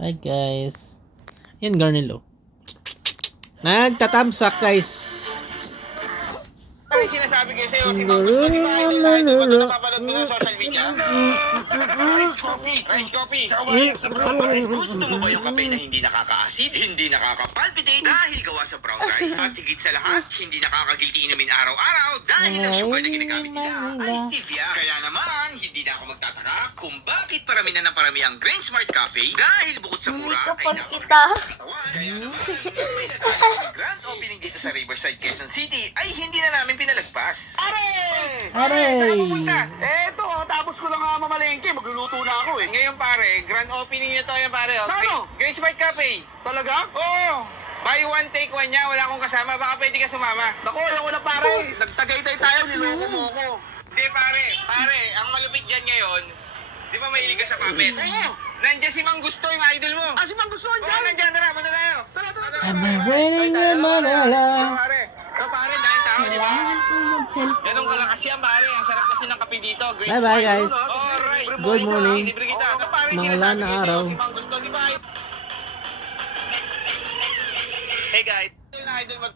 Hi guys. Yan Garnilo. Nagtatamsak guys. Ay, sinasabi ko sa'yo, si Mang Gusto, di ba idol na idol mo ito napapanood mo sa social media? Rice coffee! Rice coffee! Gusto mo ba yung kape na hindi nakaka-acid, hindi nakaka-palpitate dahil gawa sa brown rice? At higit sa lahat, hindi nakakagilty inumin araw-araw dahil ang sugar na ginagamit nila ay stevia. Kaya naman, hindi na ako magtataka kung bakit parami na ng parami ang Grain Smart Cafe dahil bukod sa mura ay Kapal napakaganda kita. ng katawan. Kaya naman, may natapos grand opening dito sa Riverside, Quezon City ay hindi na namin pinalagpas. Pare! Aray! Saan pupunta? Eto, tapos ko lang mamalengke, magluluto na ako eh. Ngayon pare, grand opening nito yan pare. Ano? Grain Smart Cafe. Talaga? Oo! Buy one, take one niya, wala akong kasama, baka pwede ka sumama. Naku, alam ko na pare. Nagtagaytay tayo, niloko mo ako. Hindi pare, ang malupit dyan ngayon, di ba mahilig ka sa puppet? Oo. Nandiyan si Mang Gusto, yung idol mo. Ah, si Mang Gusto Oo, andyan. nandiyan, tara, punta tayo. Tara. Am I waiting in Manila? Pare, dahil tao, di ba? Ganun kalakas yan, pare. Ang sarap kasi ng kape dito. Great Bye bye smile. guys. Alright. Good morning. Libre kita. Pare, Maulan sinasabi na ko sa'yo, araw. si Mang Gusto, di ba? Hey guys. Idol na idol mo.